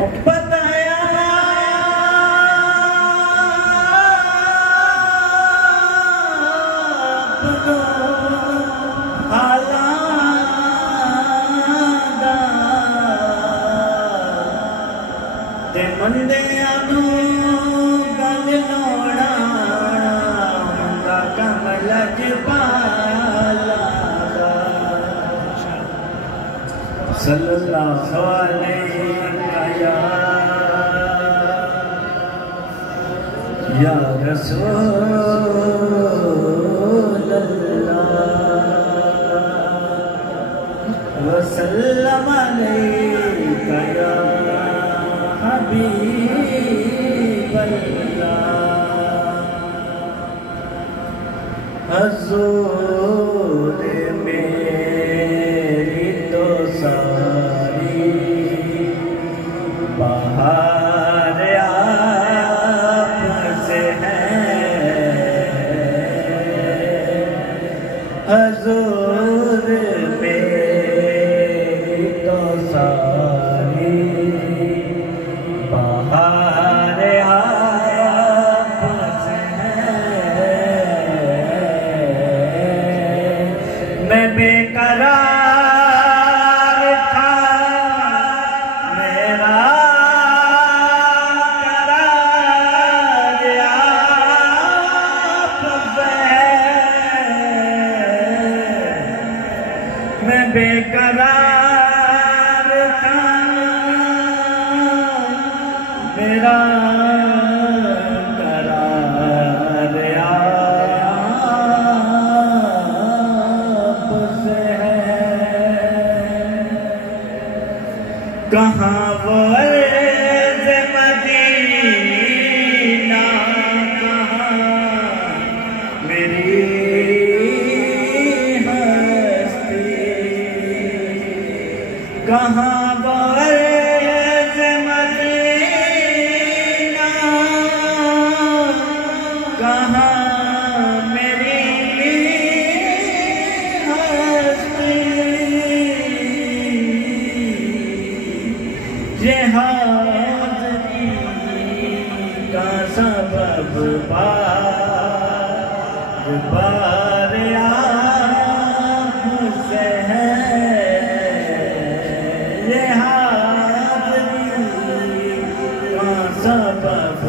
बताया ते मंदियां नू गल लोड़ा हुंदा कमल जपाला सल्लल्लाहु अलैहि या रसूल अल्लाह वसल्लम अलैका या हबीब अल्लाह हुजूर मेरी तो सारी बहार आपसे है हुजूर मेरी तो सारी बहार आपसे है। मैं बेकरार था मेरा करार आपसे है। मैं बेकरार था मेरा करार आपसे है। कहाँ वो अर्ज़ मदीना कहाँ मेरी हस्ती कहाँ वो अर्ज़ मदीना कहाँ मेरी हस्ती ये हाज़री का सबब बार आपसे है। ये हाज़री का सबब